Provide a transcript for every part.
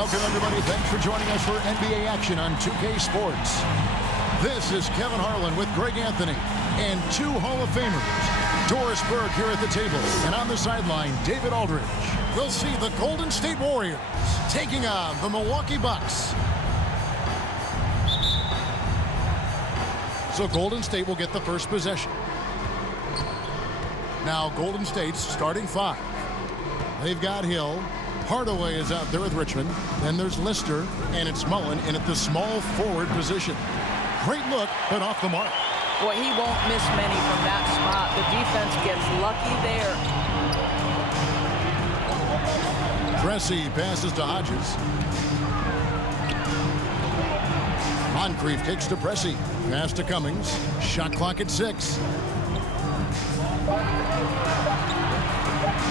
Welcome, everybody. Thanks for joining us for NBA action on 2K Sports. This is Kevin Harlan with Greg Anthony and two Hall of Famers. Doris Burke here at the table, and on the sideline, David Aldridge. We'll see the Golden State Warriors taking on the Milwaukee Bucks. So Golden State will get the first possession. Now Golden State's starting five. They've got Hill. Hardaway is out there with Richmond. Then there's Lister, and it's Mullen in at the small forward position. Great look, but off the mark. Boy, he won't miss many from that spot. The defense gets lucky there. Pressey passes to Hodges. Moncrief kicks to Pressey. Pass to Cummings. Shot clock at 6.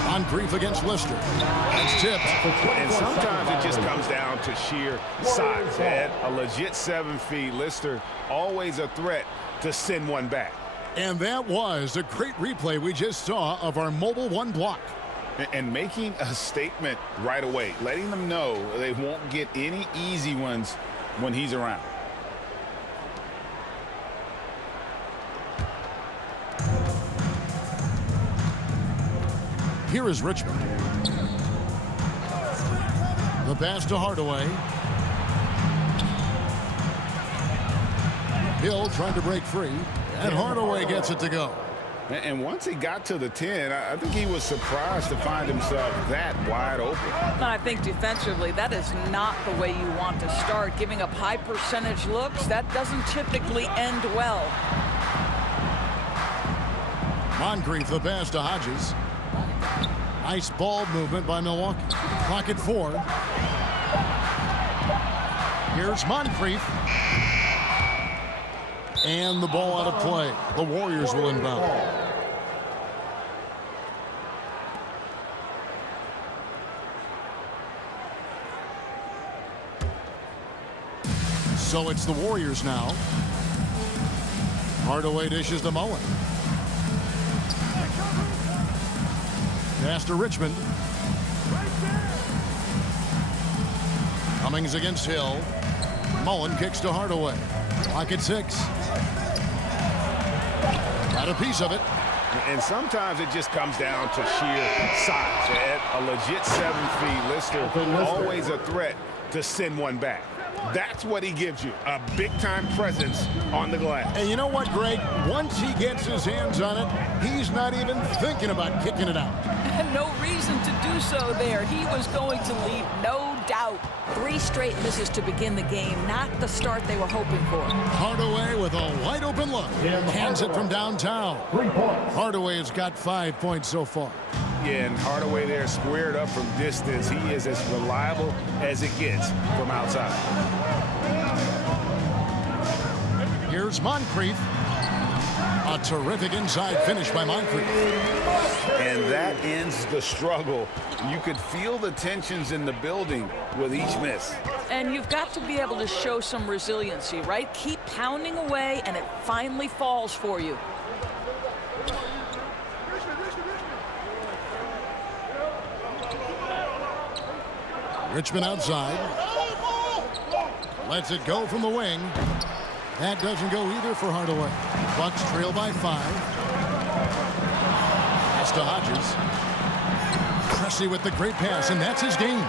Moncrief against Lister. That's tipped. And sometimes it just comes down to sheer size. Ed, a legit 7 feet. Lister always a threat to send one back. And that was a great replay we just saw of our mobile one block. And making a statement right away, letting them know they won't get any easy ones when he's around. Here is Richmond. The pass to Hardaway. Hill trying to break free, and Hardaway gets it to go. And once he got to the 10, I think he was surprised to find himself that wide open. I think defensively, that is not the way you want to start. Giving up high percentage looks, that doesn't typically end well. Moncrief, the pass to Hodges. Nice ball movement by Milwaukee. Clock at 4. Here's Moncrief. And the ball out of play. The Warriors will inbound. So it's the Warriors now. Hardaway dishes to Mullen. Pass to Richmond. Cummings against Hill. Mullen kicks to Hardaway. Clock at 6. Got a piece of it. And sometimes it just comes down to sheer size. Ed, a legit 7 feet. Lister always a threat to send one back. That's what he gives you, a big-time presence on the glass. And you know what, Greg? Once he gets his hands on it, he's not even thinking about kicking it out. No reason to do so there. He was going to leave, no doubt. 3 straight misses to begin the game, not the start they were hoping for. Hardaway with a wide-open look. Hands it from downtown. Hardaway has got 5 points so far. Yeah, and Hardaway there squared up from distance. He is as reliable as it gets from outside. Here's Moncrief. A terrific inside finish by Moncrief. And that ends the struggle. You could feel the tensions in the building with each miss. And you've got to be able to show some resiliency, right? Keep pounding away, and it finally falls for you. Richmond outside. Lets it go from the wing. That doesn't go either for Hardaway. Bucks trail by 5. Pass to Hodges. Pressey with the great pass, and that's his game.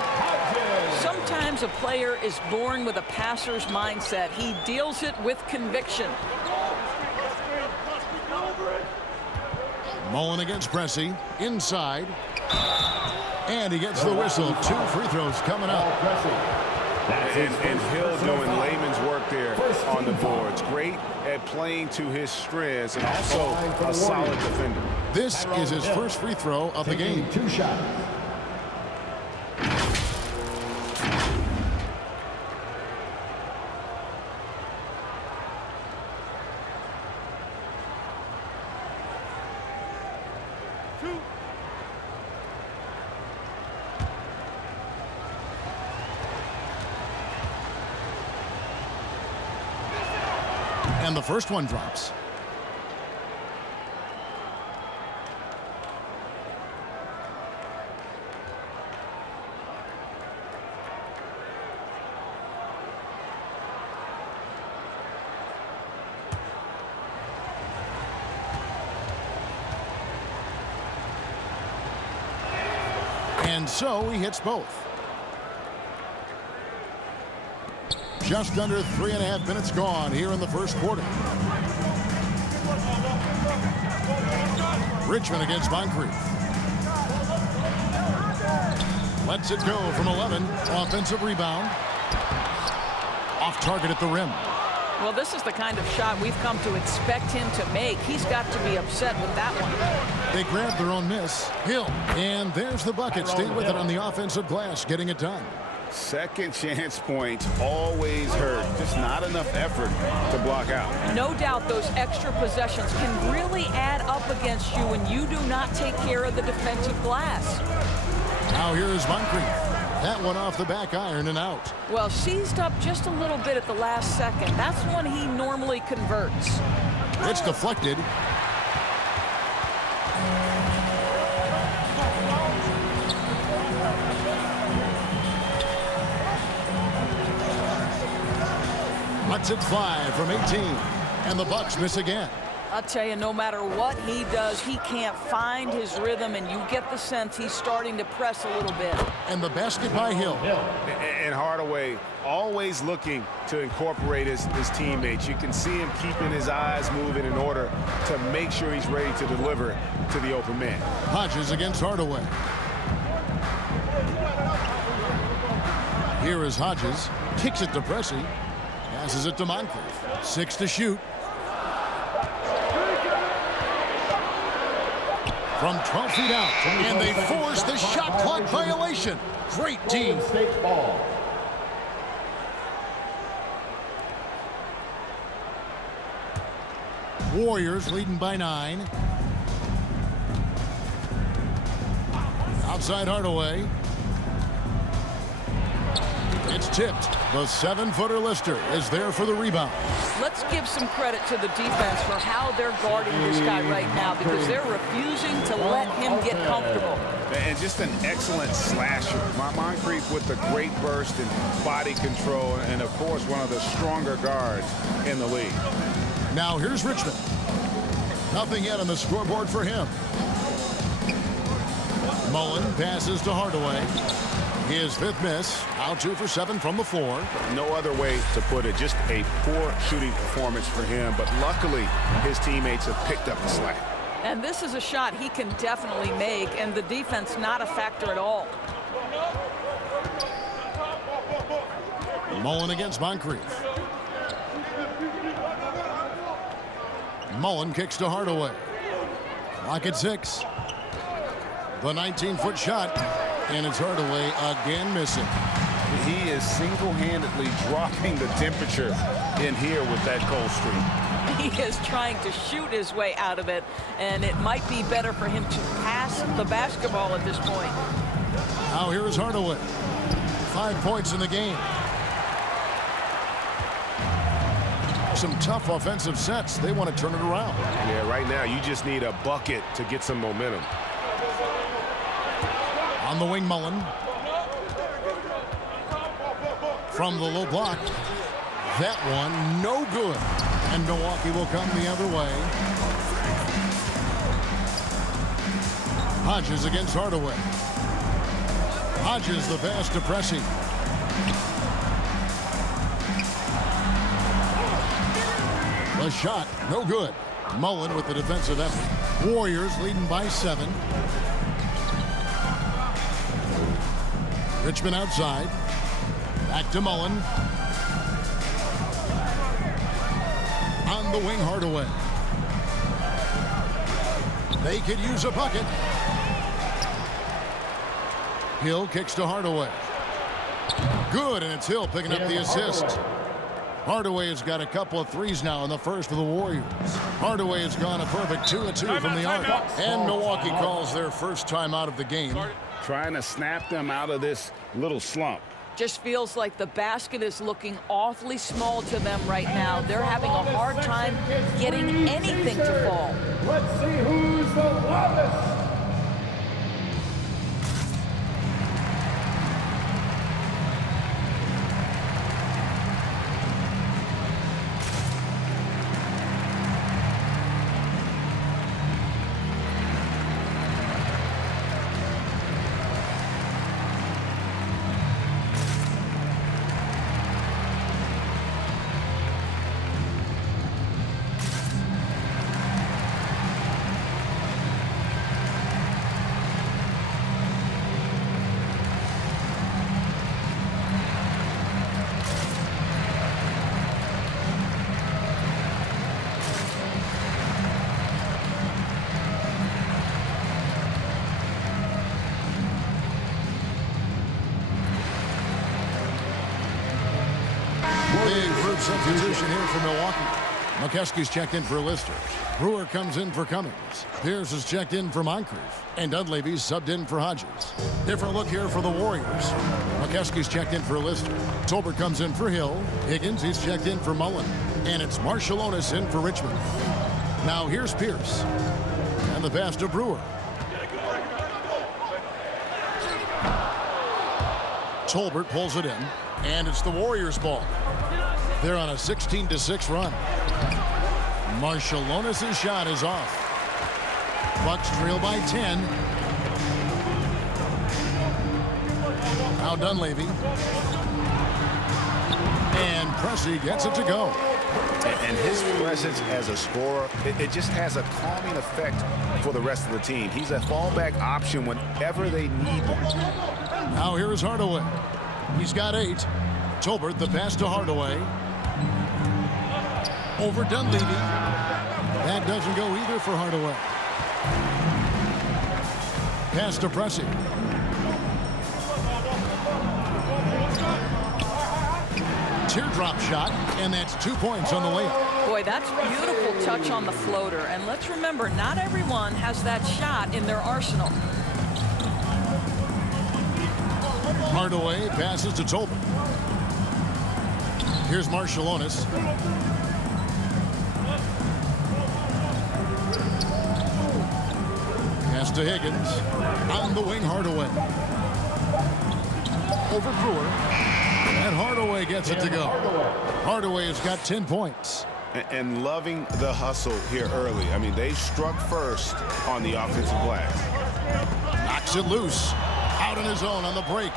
Sometimes a player is born with a passer's mindset. He deals it with conviction. Mullen against Pressey. Inside. And he gets the whistle. 2 free throws coming up. And Hill doing layman's work there on the boards. Great at playing to his strengths and also a solid defender. This is his first free throw of the game. 2 shots. And the first one drops. And so he hits both. Just under 3.5 minutes gone here in the first quarter. Richmond against Moncrief. Lets it go from 11. Offensive rebound. Off target at the rim. Well, this is the kind of shot we've come to expect him to make. He's got to be upset with that one. They grab their own miss. Hill. And there's the bucket. Stay with it on the offensive glass, getting it done. Second chance points always hurt. Just not enough effort to block out. No doubt those extra possessions can really add up against you when you do not take care of the defensive glass. Now here's Moncrief. That one off the back iron and out. Well, seized up just a little bit at the last second. That's when he normally converts. It's deflected. Lets it fly from 18. And the Bucks miss again. I'll tell you, no matter what he does, he can't find his rhythm, and you get the sense he's starting to press a little bit. And the basket by Hill. And Hardaway always looking to incorporate his teammates. You can see him keeping his eyes moving in order to make sure he's ready to deliver to the open man. Hodges against Hardaway. Here is Hodges. Kicks it to Pressey. Passes it to Moncrief. 6 to shoot. From 12 feet out. And they force the shot clock violation. Great team. Warriors leading by 9. Outside Hardaway. It's tipped. The 7-footer Lister is there for the rebound. Let's give some credit to the defense for how they're guarding this guy right now, because they're refusing to let him get comfortable. And just an excellent slasher. Moncrief with the great burst and body control, and of course one of the stronger guards in the league. Now here's Richmond. Nothing yet on the scoreboard for him. Mullen passes to Hardaway. His 5th miss. Out 2 for 7 from the floor. No other way to put it. Just a poor shooting performance for him. But luckily, his teammates have picked up the slack. And this is a shot he can definitely make, and the defense not a factor at all. Mullen against Moncrief. Mullen kicks to Hardaway. Clock at 6. The 19-foot shot. And it's Hardaway again missing. He is single-handedly dropping the temperature in here with that cold streak. He is trying to shoot his way out of it, and it might be better for him to pass the basketball at this point. Now here is Hardaway. 5 points in the game. Some tough offensive sets. They want to turn it around. Yeah, right now you just need a bucket to get some momentum. On the wing, Mullen. From the low block. That one, no good. And Milwaukee will come the other way. Hodges against Hardaway. Hodges the pass to Pressey. The shot, no good. Mullen with the defensive effort. Warriors leading by 7. Richmond outside. Back to Mullen. On the wing, Hardaway. They could use a bucket. Hill kicks to Hardaway. Good, and it's Hill picking up the assist. Hardaway has got a couple of threes now in the first for the Warriors. Hardaway has gone a perfect 2 of 2 from the arc. And Milwaukee calls their first time out of the game. Trying to snap them out of this little slump. Just feels like the basket is looking awfully small to them right now. They're having a hard time getting anything to fall. Let's see who's the loudest. substitution here for Milwaukee. McKeskey's checked in for Lister. Brewer comes in for Cummings. Pierce is checked in for Moncrief. And Dunleavy's subbed in for Hodges. Different look here for the Warriors. McKeskey's checked in for Lister. Tolbert comes in for Hill. Higgins, he's checked in for Mullen. And it's Marciulionis in for Richmond. Now here's Pierce. And the pass to Brewer. Tolbert pulls it in. And it's the Warriors' ball. They're on a 16-6 run. Marciulionis' shot is off. Bucks trail by 10. Now Dunleavy. And Pressey gets it to go. And his presence as a scorer, it just has a calming effect for the rest of the team. He's a fallback option whenever they need one. Now here's Hardaway. He's got 8. Tolbert, the pass to Hardaway. Over Dunleavy. That doesn't go either for Hardaway. Pass to Pressey. Teardrop shot, and that's 2 points on the layup. Boy, that's beautiful touch on the floater. And let's remember, not everyone has that shot in their arsenal. Hardaway passes to Tolbert. Here's Marciulionis. Pass to Higgins. On the wing, Hardaway. Over Brewer. And Hardaway gets it to go. Hardaway has got 10 points. And loving the hustle here early. I mean, they struck first on the offensive glass. Knocks it loose. Out on his own on the break.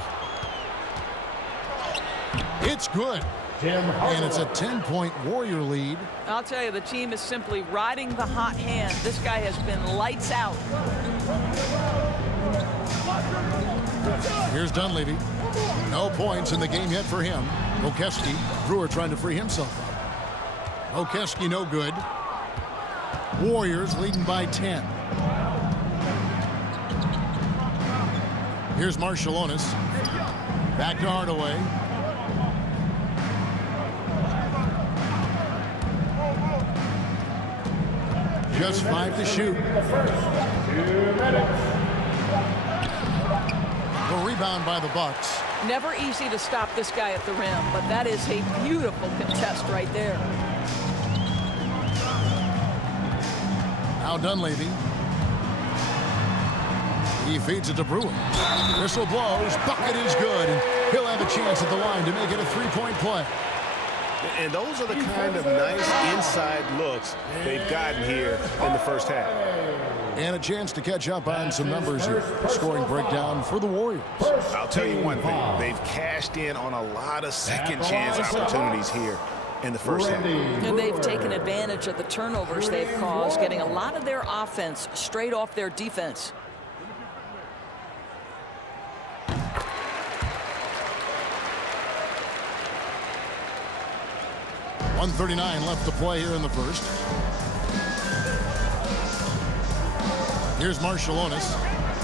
It's good. And it's a 10-point Warrior lead. I'll tell you, the team is simply riding the hot hand. This guy has been lights out. Here's Dunleavy. No points in the game yet for him. Milwaukee. Brewer trying to free himself up. Milwaukee no good. Warriors leading by 10. Here's Marciulionis. Back to Hardaway. Just 5 to shoot. 2 minutes. The rebound by the Bucks. Never easy to stop this guy at the rim, but that is a beautiful contest right there. Now Dunleavy. He feeds it to Brewer. Whistle blows. Bucket is good. And he'll have a chance at the line to make it a 3-point play. And those are the kind of nice inside looks they've gotten here in the first half. And a chance to catch up on some numbers here. Scoring breakdown for the Warriors. I'll tell you one thing. They've cashed in on a lot of second chance opportunities here in the first half. And they've taken advantage of the turnovers they've caused, getting a lot of their offense straight off their defense. .139 left to play here in the first. Here's Marciulionis.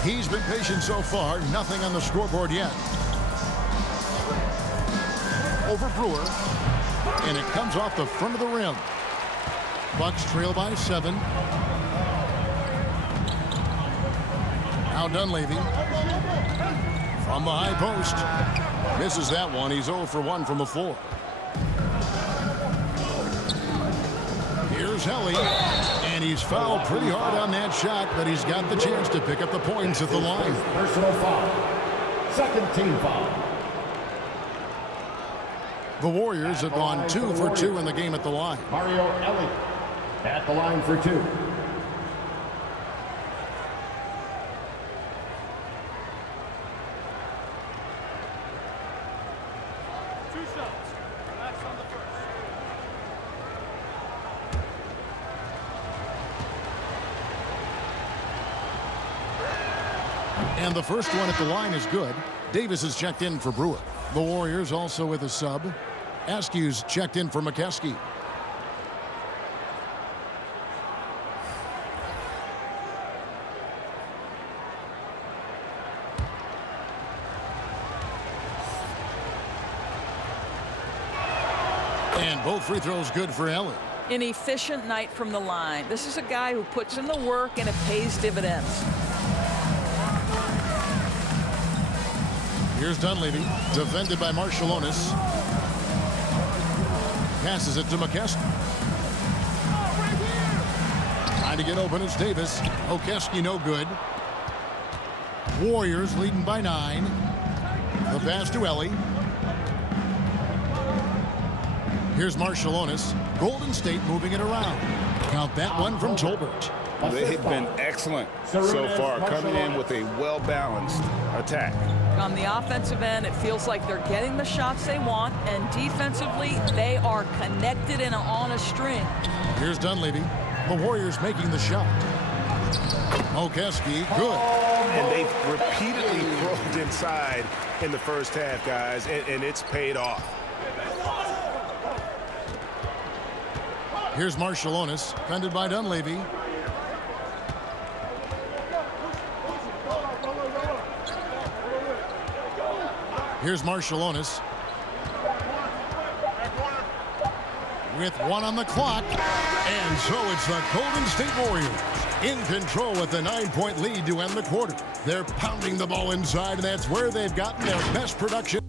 He's been patient so far. Nothing on the scoreboard yet. Over Brewer. And it comes off the front of the rim. Bucks trail by 7. Now Dunleavy. From the high post. Misses that one. He's 0 for 1 from the floor. Here's Helly, and he's fouled pretty hard on that shot, but he's got the chance to pick up the points at the line. Personal foul. Second team foul. The Warriors have gone 2 for 2 in the game at the line. Mario Elliott at the line for 2. And the first one at the line is good. Davis is checked in for Brewer. The Warriors also with a sub. Askew's checked in for McKeskey. And both free throws good for Ellie. An efficient night from the line. This is a guy who puts in the work and it pays dividends. Here's Dunleavy, defended by Marshallonis. Passes it to McKesky. Trying to get open, it's Davis. Okeski no good. Warriors leading by 9. The pass to Ellie. Here's Marshallonis. Golden State moving it around. Count that one from Tolbert. They've been excellent so far, coming in with a well-balanced attack. On the offensive end, it feels like they're getting the shots they want, and defensively, they are connected and on a string. Here's Dunleavy. The Warriors making the shot. Okeski, good. And they've repeatedly probed inside in the first half, guys, and it's paid off. Here's Marshallonis, defended by Dunleavy. Here's Marshallonis. With 1 on the clock. And so it's the Golden State Warriors in control with a 9-point lead to end the quarter. They're pounding the ball inside, and that's where they've gotten their best production.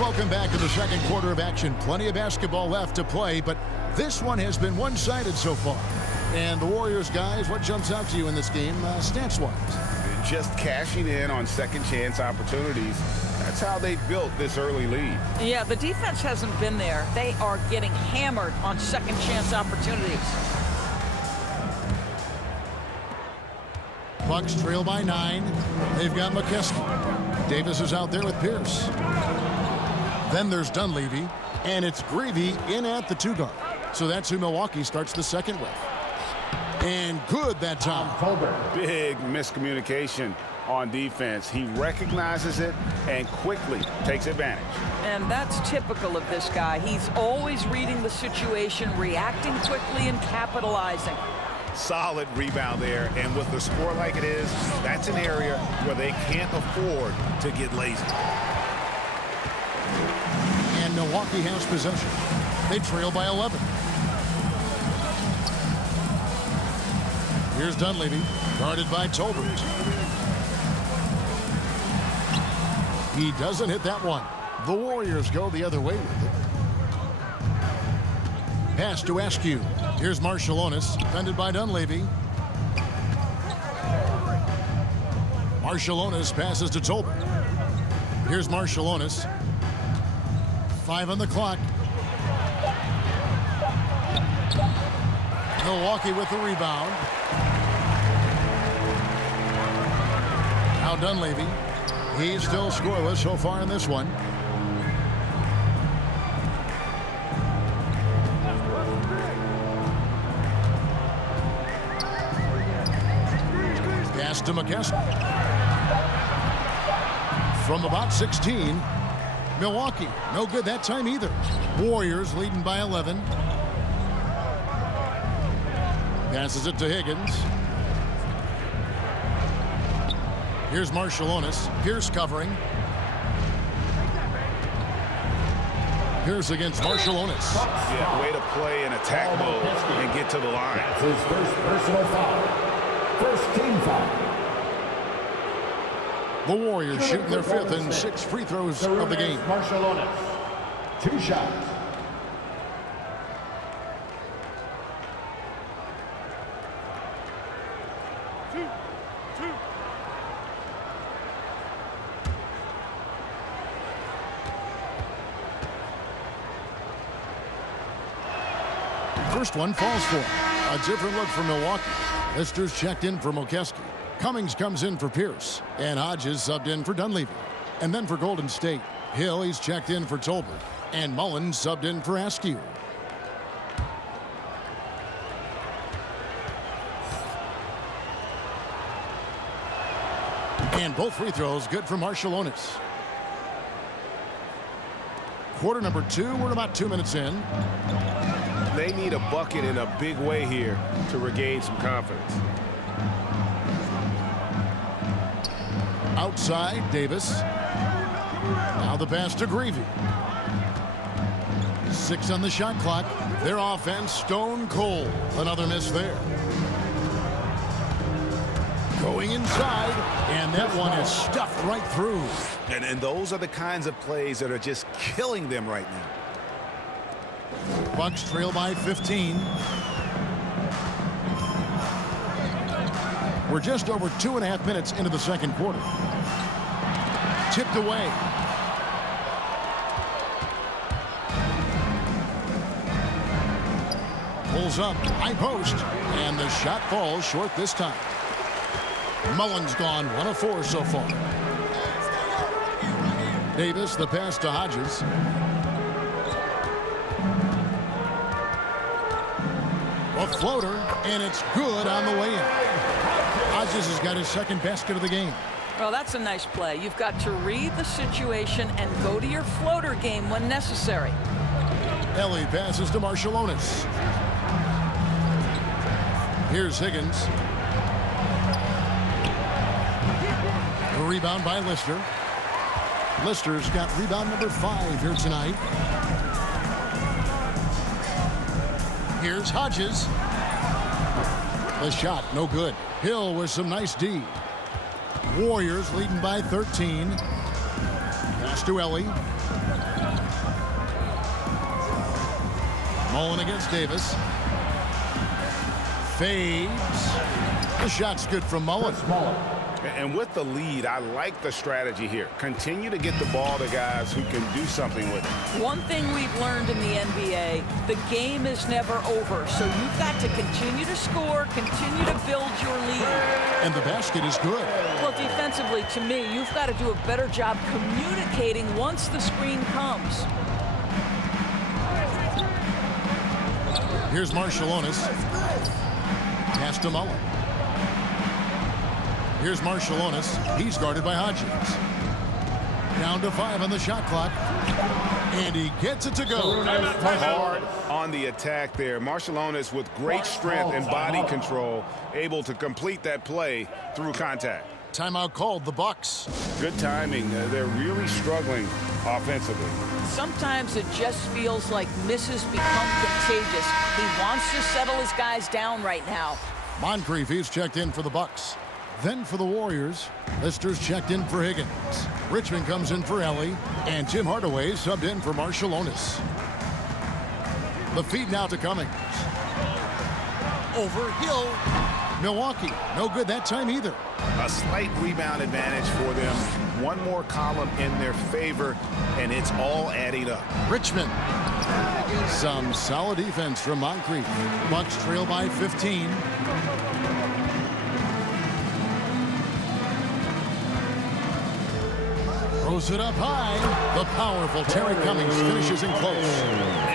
Welcome back to the second quarter of action. Plenty of basketball left to play, but this one has been one-sided so far. And the Warriors, guys, what jumps out to you in this game, stats-wise? Just cashing in on second-chance opportunities. That's how they built this early lead. Yeah, the defense hasn't been there. They are getting hammered on second-chance opportunities. Bucks trail by 9. They've got McKesky. Davis is out there with Pierce. Then there's Dunleavy, and it's Greavy in at the 2 guard. So that's who Milwaukee starts the second with. And good that time. Big miscommunication on defense. He recognizes it and quickly takes advantage. And that's typical of this guy. He's always reading the situation, reacting quickly, and capitalizing. Solid rebound there, and with the score like it is, that's an area where they can't afford to get lazy. And Milwaukee has possession. They trail by 11. Here's Dunleavy, guarded by Tolbert. He doesn't hit that one. The Warriors go the other way with it. Pass to Askew. Here's Marshallonis, defended by Dunleavy. Marshallonis passes to Tolbert. Here's Marshallonis. 5 on the clock. Milwaukee with the rebound. Now Dunleavy. He's still scoreless so far in this one. Pass to McKesky. From about 16. Milwaukee, no good that time either. Warriors leading by 11. Passes it to Higgins. Here's Marshallonis. Pierce covering. Pierce against Marshallonis. Yeah, way to play in attack mode and get to the line. That's his first personal foul. First team foul. The Warriors shooting their 5th and 6th free throws of the game. Marshallonis. 2 shots. First one falls for him. A different look for Milwaukee. Lister's checked in for Mokeski. Cummings comes in for Pierce. And Hodges subbed in for Dunleavy. And then for Golden State, Hill, he's checked in for Tolbert. And Mullins subbed in for Askew. And both free throws good for Marciulionis. Quarter number 2. We're about 2 minutes in. They need a bucket in a big way here to regain some confidence. Outside, Davis. Now the pass to Greavy. 6 on the shot clock. Their offense stone cold. Another miss there. Going inside, and that one is stuffed right through. And those are the kinds of plays that are just killing them right now. Bucks trail by 15. We're just over 2.5 minutes into the second quarter. Tipped away. Pulls up, high post, and the shot falls short this time. Mullen's gone 1 of 4 so far. Davis, the pass to Hodges. A floater, and it's good on the way in. Hodges has got his second basket of the game. Well, that's a nice play. You've got to read the situation and go to your floater game when necessary. Ellie passes to Marciulionis. Here's Higgins. A rebound by Lister. Lister's got rebound number 5 here tonight. Here's Hodges. The shot, no good. Hill with some nice D. Warriors leading by 13. Pass to Ellie. Mullen against Davis. Fades. The shot's good from Mullen. And with the lead, I like the strategy here. Continue to get the ball to guys who can do something with it. One thing we've learned in the NBA, the game is never over. So you've got to continue to score, continue to build your lead. And the basket is good. Well, defensively, to me, you've got to do a better job communicating once the screen comes. Here's Marciulionis. Pass to Mullen. Here's Marciulionis. He's guarded by Hodges. Down to 5 on the shot clock. And he gets it to go. Hard on the attack there. Marciulionis with great strength and body control, able to complete that play through contact. Timeout called, the Bucks. Good timing. They're really struggling offensively. Sometimes it just feels like misses become contagious. He wants to settle his guys down right now. Moncrief, he's checked in for the Bucks. Then for the Warriors, Lister's checked in for Higgins. Richmond comes in for Ellie, and Tim Hardaway subbed in for Marciulionis. The feed now to Cummings. Over Hill. Milwaukee, no good that time either. A slight rebound advantage for them. One more column in their favor, and it's all adding up. Richmond. Some solid defense from Moncrief. Bucks trail by 15. Throws it up high. The powerful Terry Cummings finishes in close.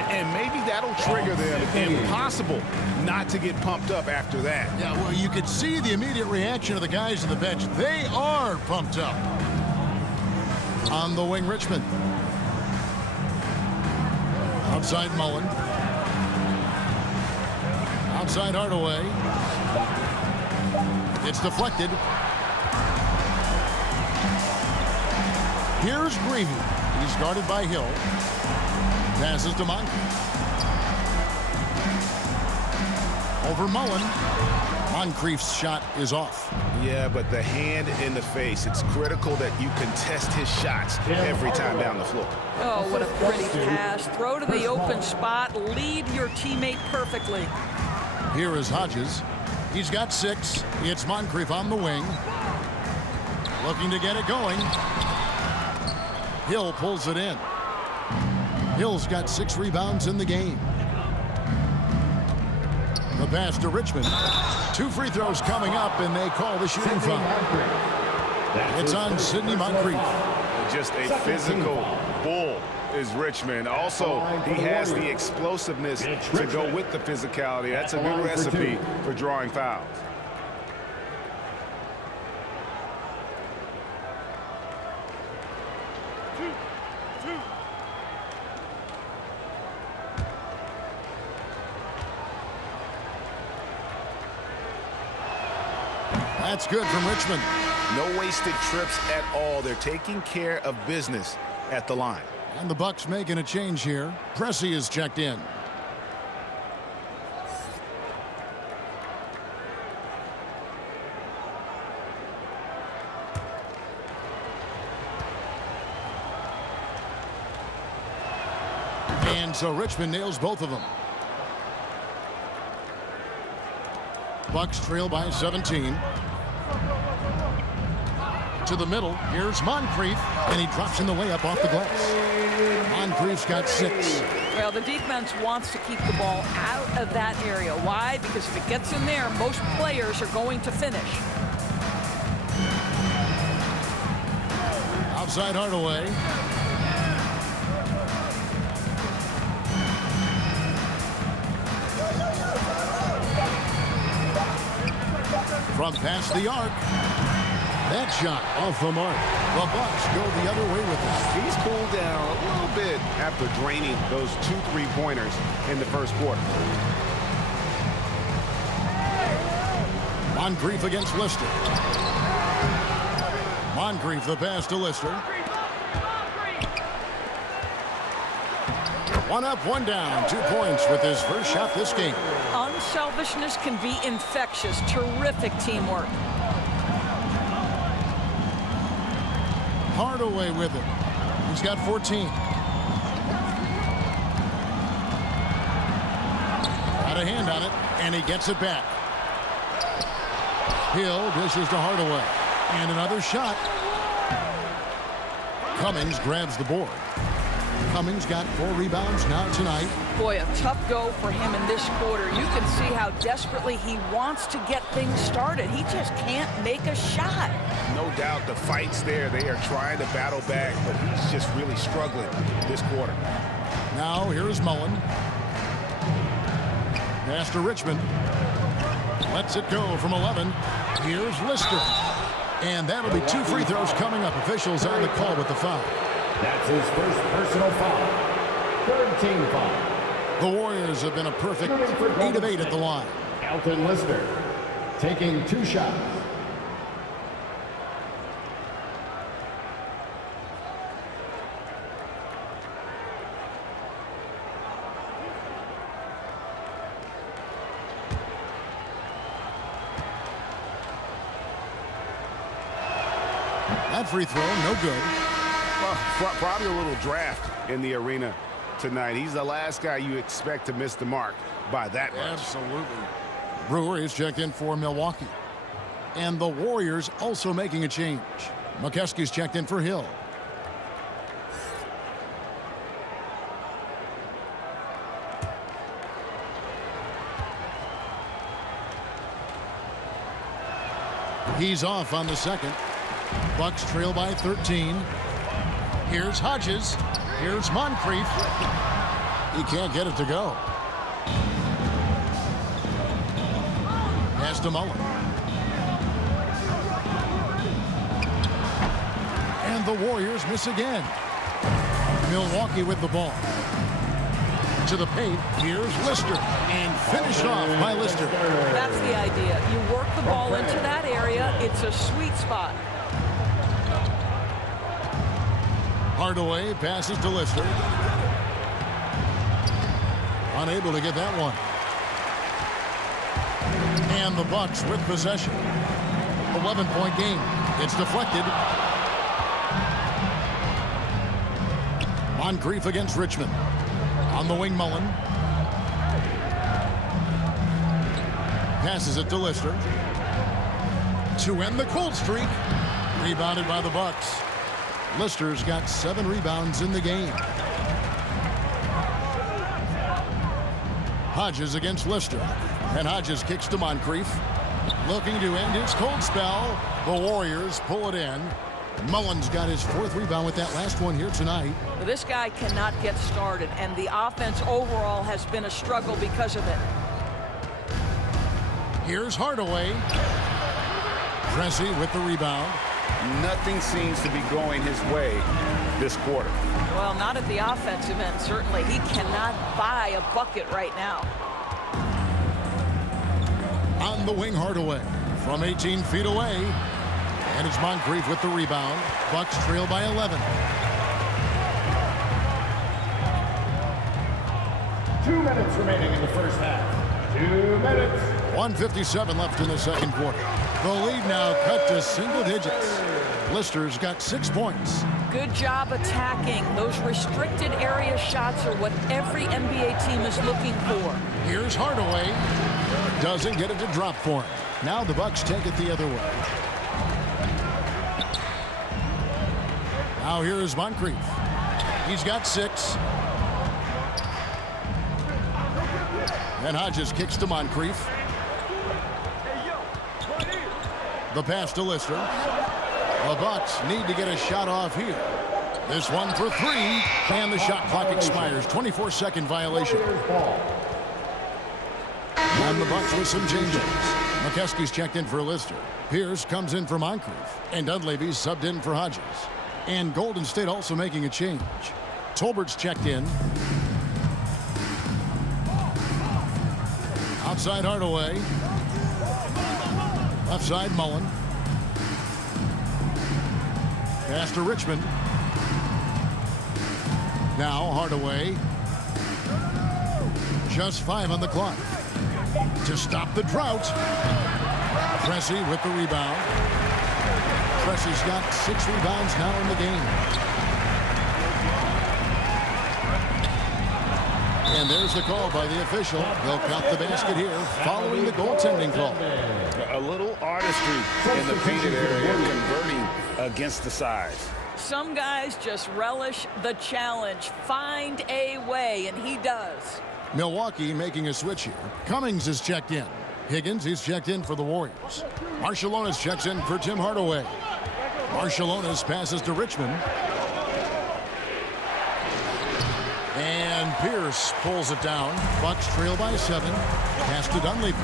And maybe that'll trigger them. Impossible not to get pumped up after that. Yeah, well, you could see the immediate reaction of the guys on the bench. They are pumped up. On the wing, Richmond. Outside Mullen. Outside Hardaway. It's deflected. Here's Greavy. He's guarded by Hill. Passes to Moncrief. Over Mullen. Moncrief's shot is off. Yeah, but the hand in the face, it's critical that you contest his shots every time down the floor. Oh, what a pretty pass. Throw to the open spot. Lead your teammate perfectly. Here is Hodges. He's got 6. It's Moncrief on the wing. Looking to get it going. Hill pulls it in. Hill's got 6 rebounds in the game. The pass to Richmond. 2 free throws coming up, and they call the shooting foul. It's on Sidney Moncrief. Just a physical bull is Richmond. Also, he has the explosiveness to go with the physicality. That's a good recipe for drawing fouls. That's good from Richmond. No wasted trips at all. They're taking care of business at the line. And the Bucks making a change here. Pressey is checked in. And so Richmond nails both of them. Bucks trail by 17. To the middle. Here's Moncrief. And he drops in the way up off the glass. Moncrief's got 6. Well, the defense wants to keep the ball out of that area. Why? Because if it gets in there, most players are going to finish. Outside Hardaway. From past the arc. That shot off the mark. The Bucks go the other way with it. He's cooled down a little bit after draining those 2 3-pointers in the first quarter. Moncrief against Lister. Moncrief the pass to Lister. 1 up, 1 down. 2 points with his first shot this game. Unselfishness can be infectious. Terrific teamwork. Hardaway with it. He's got 14. Got a hand on it, and he gets it back. Hill dishes to Hardaway. And another shot. Cummings grabs the board. Cummings got 4 rebounds now tonight. Boy, a tough go for him in this quarter. You can see how desperately he wants to get things started. He just can't make a shot. No doubt the fight's there. They are trying to battle back, but he's just really struggling this quarter. Now here's Mullen. Pass to Richmond. Lets it go from 11. Here's Lister. And that'll be 2 free throws coming up. Officials on the call with the foul. That's his first personal foul. Third team foul. The Warriors have been a perfect 8 of 8 at the line. Elton Lister taking 2 shots. That free throw, no good. Well, probably a little draft in the arena tonight. He's the last guy you expect to miss the mark by that much. Absolutely. Brewer is checked in for Milwaukee. And the Warriors also making a change. McKeskey's checked in for Hill. He's off on the second. Bucks trail by 13. Here's Hodges. Here's Moncrief. He can't get it to go. Pass to Mullen. And the Warriors miss again. Milwaukee with the ball. To the paint. Here's Lister. And finished off by Lister. That's the idea. You work the ball into that area. It's a sweet spot. Hardaway passes to Lister. Unable to get that one. And the Bucks with possession. 11-point game. It's deflected. Moncrief against Richmond. On the wing, Mullen. Passes it to Lister. To end the cold streak. Rebounded by the Bucks. Lister's got 7 rebounds in the game. Hodges against Lister. And Hodges kicks to Moncrief. Looking to end his cold spell. The Warriors pull it in. Mullen's got his 4th rebound with that last one here tonight. This guy cannot get started, and the offense overall has been a struggle because of it. Here's Hardaway. Pressey with the rebound. Nothing seems to be going his way this quarter. Well, not at the offensive end, certainly. He cannot buy a bucket right now. On the wing, Hardaway. from 18 feet away. And it's Moncrief with the rebound. Bucks trail by 11. 2 minutes remaining in the first half. 2 minutes. 1:57 left in the second quarter. The lead now cut to single digits. Lister's got 6 points. Good job attacking. Those restricted area shots are what every NBA team is looking for. Here's Hardaway. Doesn't get it to drop for him. Now the Bucks take it the other way. Now here is Moncrief. He's got 6. And Hodges kicks to Moncrief. The pass to Lister. The Bucks need to get a shot off here. This one for 3. And the shot clock expires. 24-second violation. And the Bucks with some changes. McKeskey's checked in for Lister. Pierce comes in for Moncrief. And Dunleavy's subbed in for Hodges. And Golden State also making a change. Tolbert's checked in. Outside Hardaway. Left side Mullen. Pass to Richmond. Now Hardaway. Just 5 on the clock. To stop the drought. Pressey with the rebound. Pressey's got 6 rebounds now in the game. And there's the call by the official. They'll count the basket here following the goaltending call. A little artistry in the painted area, converting against the size. Some guys just relish the challenge. Find a way, and he does. Milwaukee making a switch here. Cummings is checked in. Higgins, he's checked in for the Warriors. Marciulionis checks in for Tim Hardaway. Marciulionis passes to Richmond. And Pierce pulls it down. Bucks trail by 7. Pass to Dunleavy.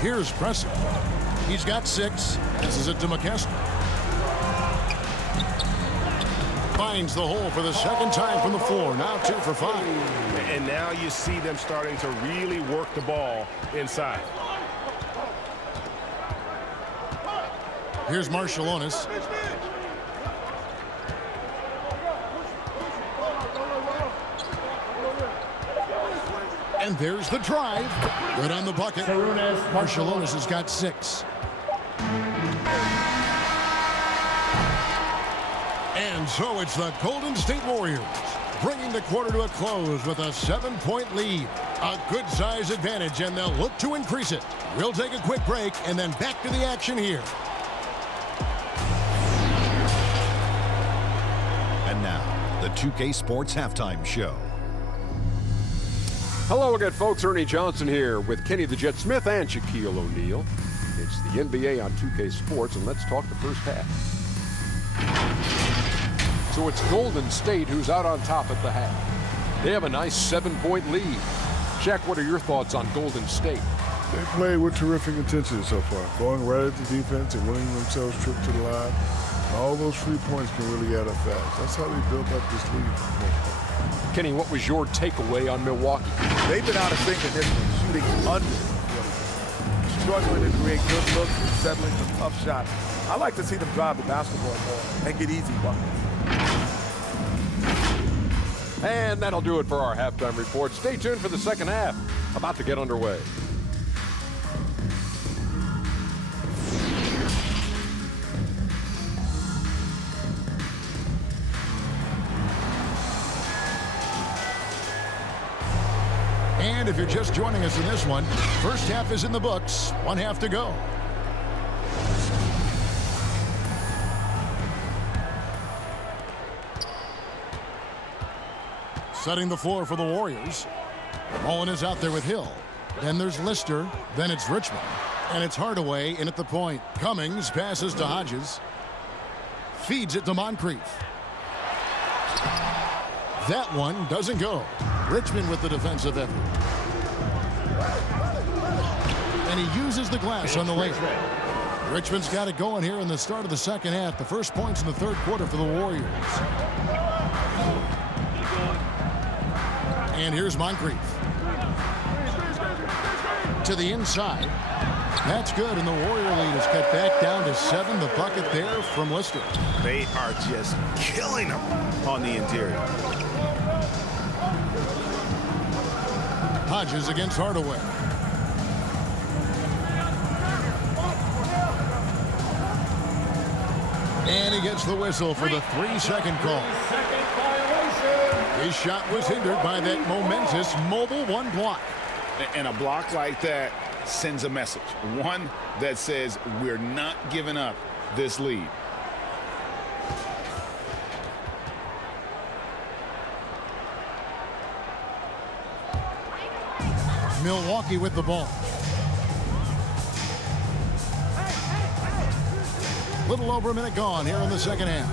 Here's Pressey. He's got 6. Passes it to McKeskey. Finds the hole for the second time from the floor. Now 2 for 5. And now you see them starting to really work the ball inside. Here's Marciulionis. And there's the drive. Good on the bucket. Marciulionis has got 6. And so it's the Golden State Warriors bringing the quarter to a close with a 7-point lead. A good size advantage, and they'll look to increase it. We'll take a quick break and then back to the action here. And now, the 2K Sports Halftime Show. Hello again, folks. Ernie Johnson here with Kenny the Jet Smith and Shaquille O'Neal. It's the NBA on 2K Sports, and let's talk the first half. So it's Golden State who's out on top at the half. They have a nice 7-point lead. Shaq, what are your thoughts on Golden State? They played with terrific intensity so far, going right at the defense and winning themselves trip to the line. And all those free points can really add up fast. That's how they built up this lead for the most part. Kenny, what was your takeaway on Milwaukee? They've been out of sync in this one, shooting under. Struggling to create good looks and settling for tough shots. I like to see them drive the basketball more and get easy buckets. And that'll do it for our halftime report. Stay tuned for the second half. About to get underway. And if you're just joining us in this one, first half is in the books. 1 half to go. Setting the floor for the Warriors. Mullen is out there with Hill. Then there's Lister. Then it's Richmond. And it's Hardaway in at the point. Cummings passes to Hodges. Feeds it to Moncrief. That one doesn't go. Richmond with the defensive effort. And he uses the glass on the layup. Richmond's got it going here in the start of the second half. The first points in the third quarter for the Warriors. And here's Moncrief. To the inside. That's good, and the Warrior lead is cut back down to 7. The bucket there from Lister. They are just killing them on the interior. Hodges against Hardaway. And he gets the whistle for the 3-second call. His shot was hindered by that momentous mobile one block. And a block like that sends a message. One that says we're not giving up this lead. Milwaukee with the ball. Little over a minute gone here in the second half.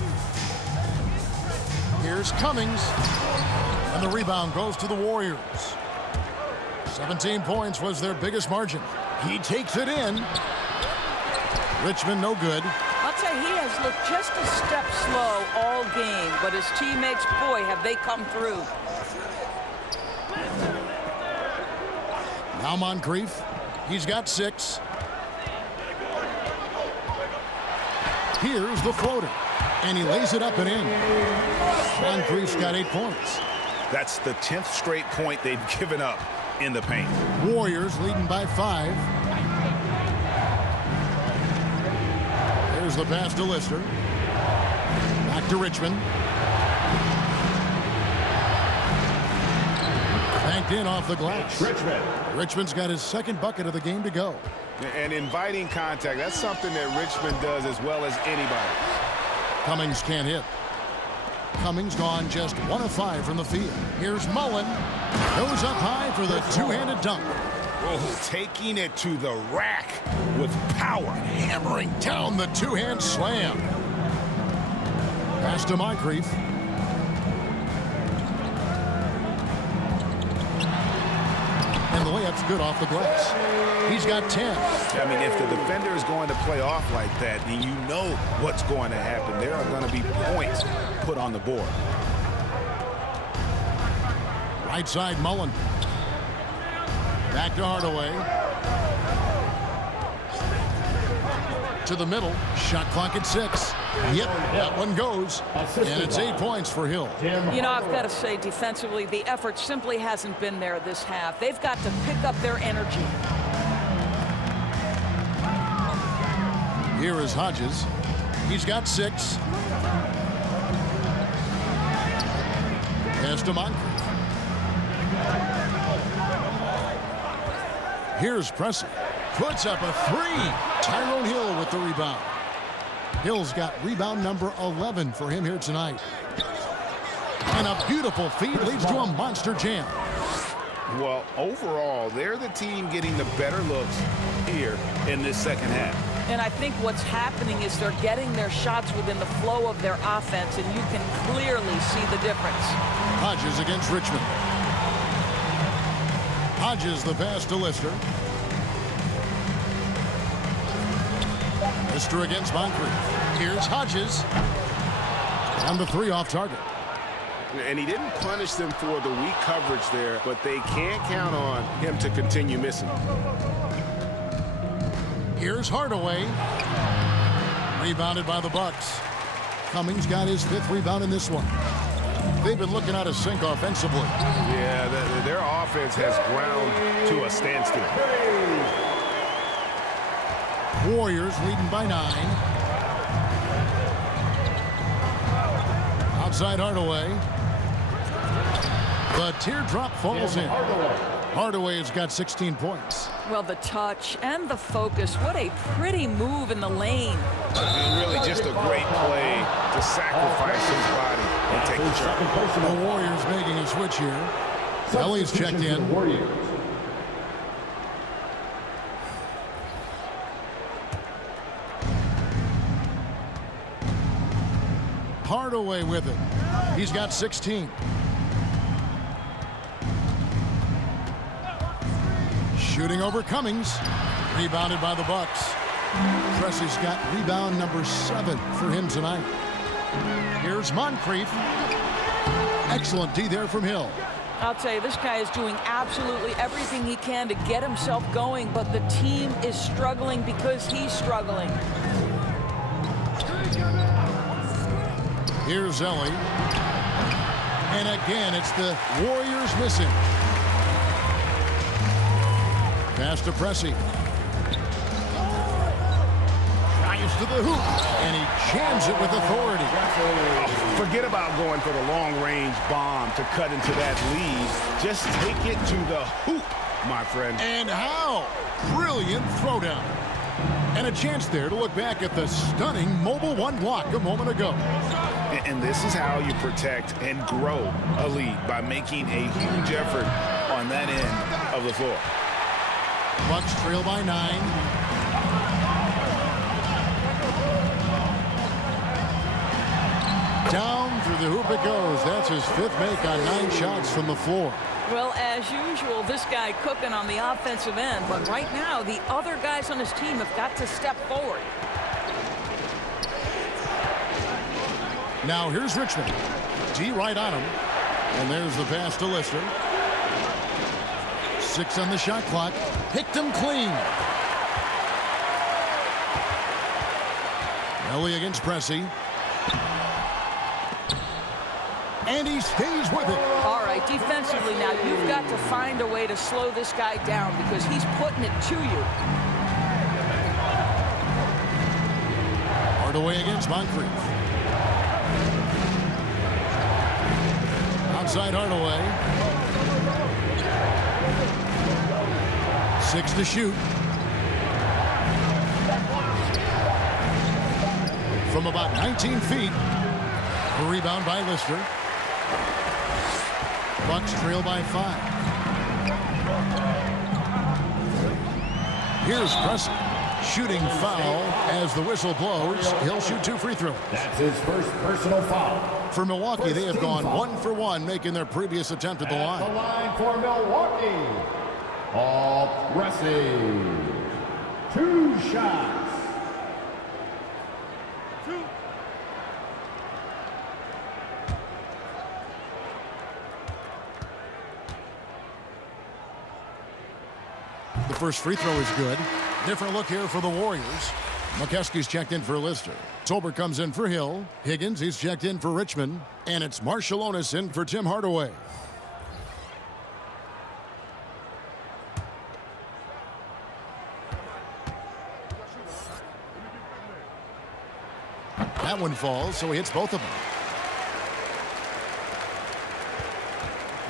Here's Cummings. And the rebound goes to the Warriors. 17 points was their biggest margin. He takes it in. Richmond no good. I'll tell you, he has looked just a step slow all game, but his teammates, boy, have they come through. Now Moncrief. He's got 6. Here's the floater. And he lays it up and in. Moncrief's got 8 points. That's the 10th straight point they've given up in the paint. Warriors leading by 5. There's the pass to Lister. Back to Richmond. Banked in off the glass. Richmond's got his second bucket of the game to go. And inviting contact, that's something that Richmond does as well as anybody. Cummings can't hit. Cummings gone just 1 of 5 from the field. Here's Mullen. Goes up high for the two-handed dunk. Taking it to the rack with power. Hammering down the two-hand slam. Pass to Moncrief. And the layup's good off the glass. He's got 10. I mean, if the defender is going to play off like that, then you know what's going to happen. There are going to be points put on the board. Right side, Mullen. Back to Hardaway. To the middle. Shot clock at 6. Yep, that one goes. And it's 8 points for Hill. You know, I've got to say, defensively, the effort simply hasn't been there this half. They've got to pick up their energy. Here is Hodges. He's got 6. Pass to Moncrief. Here's Pressey. Puts up a 3. Tyrone Hill with the rebound. Hill's got rebound number 11 for him here tonight. And a beautiful feed leads to a monster jam. Well, overall, they're the team getting the better looks here in this second half. And I think what's happening is they're getting their shots within the flow of their offense, and you can clearly see the difference. Hodges against Richmond. Hodges the pass to Lister. Lister against Moncrief. Here's Hodges. And the 3 off target. And he didn't punish them for the weak coverage there, but they can't count on him to continue missing. Here's Hardaway. Rebounded by the Bucks. Cummings got his 5th rebound in this one. They've been looking out of sync offensively. Yeah, their offense has ground to a standstill. Warriors leading by 9. Outside Hardaway. The teardrop falls in. Hardaway has got 16 points. Well, the touch and the focus. What a pretty move in the lane. And really just a great play to sacrifice his body and take the shot. The Warriors making a switch here. Ellie's checked in. Hardaway with it. He's got 16. Shooting over Cummings. Rebounded by the Bucks. Pressey's got rebound number 7 for him tonight. Here's Moncrief. Excellent D there from Hill. I'll tell you, this guy is doing absolutely everything he can to get himself going, but the team is struggling because he's struggling. Here's Ellie. And again, it's the Warriors missing. Pass to Pressey. Drives to the hoop, and he jams it with authority. Forget about going for the long-range bomb to cut into that lead. Just take it to the hoop, my friend. And how? Brilliant throwdown. And a chance there to look back at the stunning mobile one block a moment ago. And this is how you protect and grow a lead, by making a huge effort on that end of the floor. Bucks trail by 9. Down through the hoop it goes. That's his 5th make on 9 shots from the floor. Well, as usual, this guy cooking on the offensive end, but right now the other guys on his team have got to step forward. Now here's Richmond. D right on him. And there's the pass to Lister. 6 on the shot clock. Picked him clean. Ellie against Pressey. And he stays with it. All right, defensively now, you've got to find a way to slow this guy down because he's putting it to you. Hardaway against Moncrief. Outside Hardaway. 6 to shoot. From about 19 feet. A rebound by Lister. Bucks trail by 5. Here's Pressey. Shooting foul as the whistle blows. He'll shoot 2 free throws. That's his first personal foul. For Milwaukee, they have gone 1 for 1, making their previous attempt at the line. The line for Milwaukee. Pressey. 2 shots. The first free throw is good. Different look here for the Warriors. McKeskey's checked in for Lister. Tolbert comes in for Hill. Higgins, he's checked in for Richmond. And it's Marciulionis in for Tim Hardaway. That one falls, so he hits both of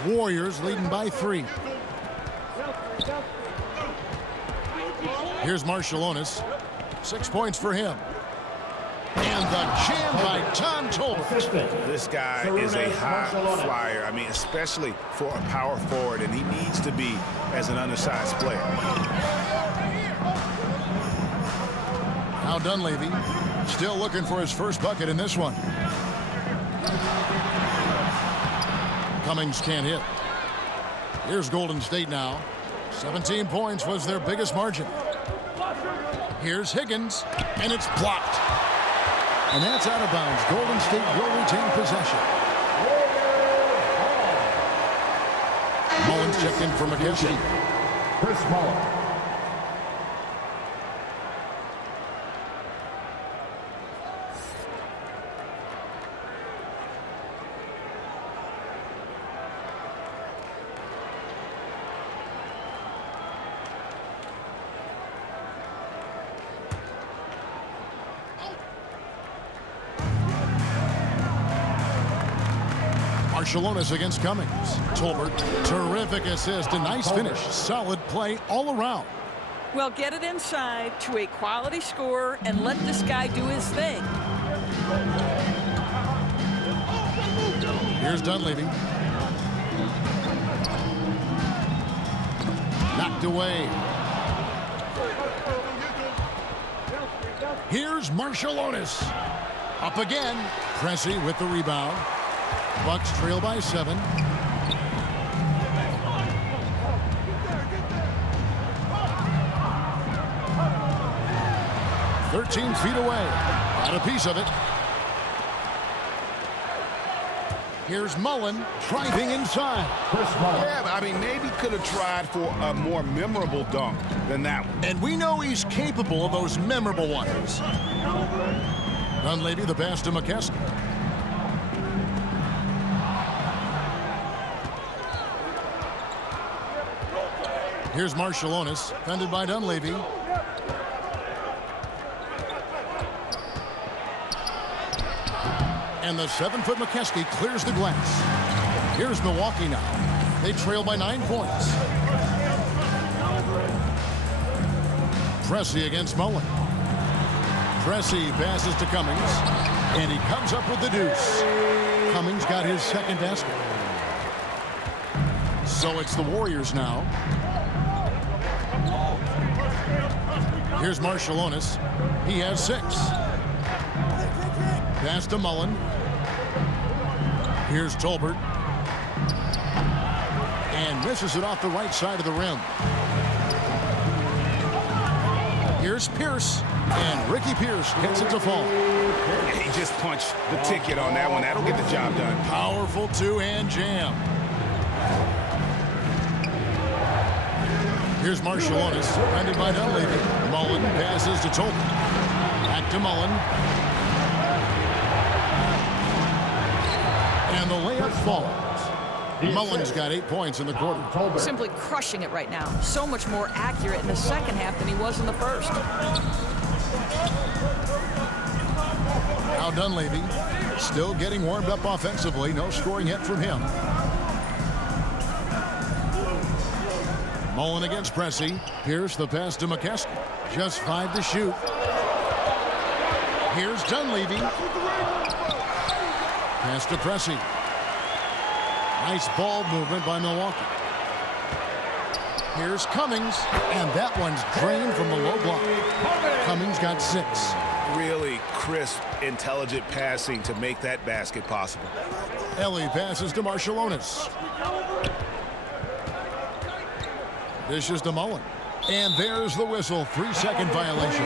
them. Warriors leading by 3. Here's Marciulionis. 6 points for him. And the jam by Tom Tolbert. This guy is a high flyer. I mean, especially for a power forward, and he needs to be as an undersized player. Now Dunleavy still looking for his first bucket in this one. Cummings can't hit. Here's Golden State now. 17 points was their biggest margin. Here's Higgins, and it's blocked. And that's out of bounds. Golden State will retain possession. Mullins checked in for McKeskey. Chris Mullins. Marciulionis against Cummings. Tolbert, terrific assist, a nice finish. Solid play all around. Well, get it inside to a quality scorer and let this guy do his thing. Here's Dunleavy. Knocked away. Here's Marciulionis. Up again. Pressey with the rebound. Bucks trail by 7. .13 feet away. Got a piece of it. Here's Mullen driving inside. Yeah, I mean, maybe could have tried for a more memorable dunk than that one. And we know he's capable of those memorable ones. Dunleavy, the pass to McKesky. Here's Marshallonis, defended by Dunleavy. And the 7-foot McKesky clears the glass. Here's Milwaukee now. They trail by 9 points. Pressey against Mullen. Pressey passes to Cummings, and he comes up with the deuce. Cummings got his second basket. So it's the Warriors now. Here's Marshallonis. He has 6. Pass to Mullen. Here's Tolbert. And misses it off the right side of the rim. Here's Pierce. And Ricky Pierce gets it to fall. He just punched the ticket on that one. That'll get the job done. Powerful two-hand jam. Here's Marshallonis, defended by Dunleavy. Mullen passes to Tolbert. Back to Mullen. And the layup falls. Mullen's got 8 points in the quarter. Simply crushing it right now. So much more accurate in the second half than he was in the first. Now Dunleavy still getting warmed up offensively. No scoring yet from him. Mullen against Pressey. Pierce the pass to McKesky. Just 5 to shoot. Here's Dunleavy. Pass to Pressey. Nice ball movement by Milwaukee. Here's Cummings, and that one's drained from the low block. Cummings got 6. Really crisp, intelligent passing to make that basket possible. Ellie passes to Marshallonis. Dishes to Mullen. And there's the whistle. 3-second violation.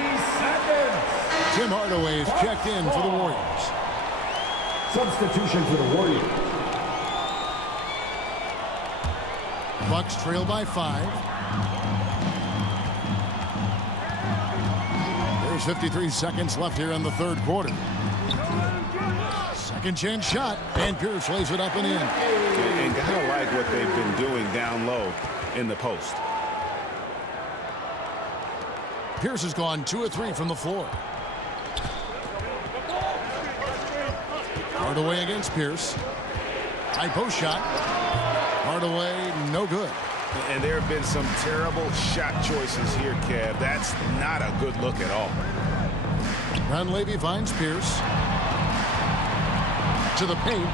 Tim Hardaway is checked in for the Warriors. Substitution for the Warriors. Bucks trail by 5. There's 53 seconds left here in the third quarter. Second chance shot, and Pierce lays it up and in. And gotta like what they've been doing down low in the post. Pierce has gone 2 of 3 from the floor. Hardaway against Pierce. High post shot. Hardaway, no good. And there have been some terrible shot choices here, Kev. That's not a good look at all. Dunleavy finds Pierce. To the paint.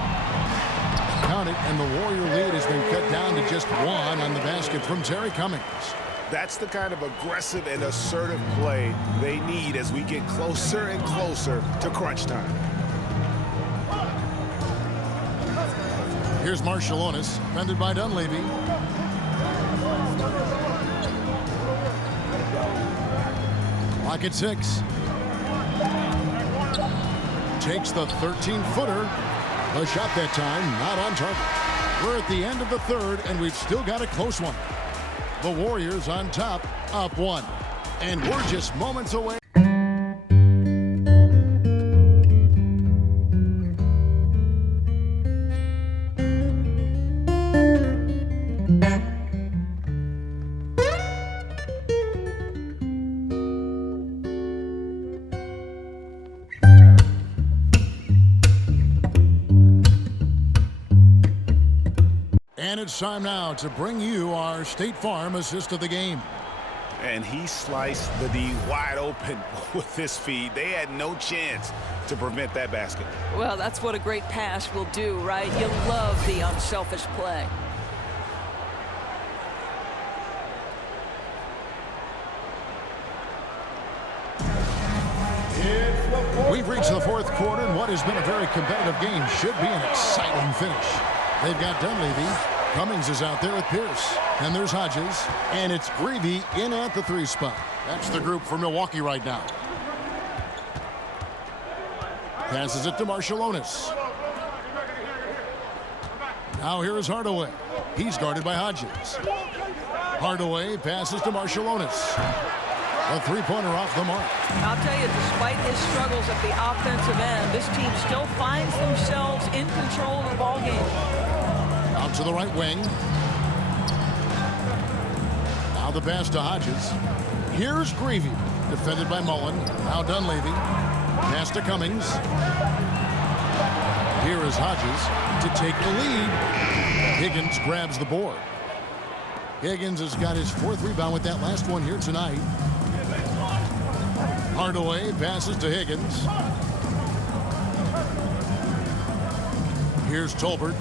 Count it, and the Warrior lead has been cut down to just 1 on the basket from Terry Cummings. That's the kind of aggressive and assertive play they need as we get closer and closer to crunch time. Here's Marshallonis, defended by Dunleavy. Clock at 6. Takes the 13-footer. The shot that time, not on target. We're at the end of the third, and we've still got a close one. The Warriors on top, up 1. And we're just moments away. And it's time now to bring you our State Farm assist of the game. And he sliced the D wide open with this feed. They had no chance to prevent that basket. Well, that's what a great pass will do, right? You love the unselfish play. We've reached the fourth quarter, and what has been a very competitive game should be an exciting finish. They've got Dunleavy. Cummings is out there with Pierce. And there's Hodges. And it's Greavy in at the 3 spot. That's the group for Milwaukee right now. Passes it to Marshallonis. Now here is Hardaway. He's guarded by Hodges. Hardaway passes to Marciulionis. A three-pointer off the mark. I'll tell you, despite his struggles at the offensive end, this team still finds themselves in control of the ball game. Out to the right wing. Now the pass to Hodges. Here's Greavy, defended by Mullen. Now Dunleavy. Pass to Cummings. Here is Hodges to take the lead. Higgins grabs the board. Higgins has got his fourth rebound with that last one here tonight. Hardaway passes to Higgins. Here's Tolbert.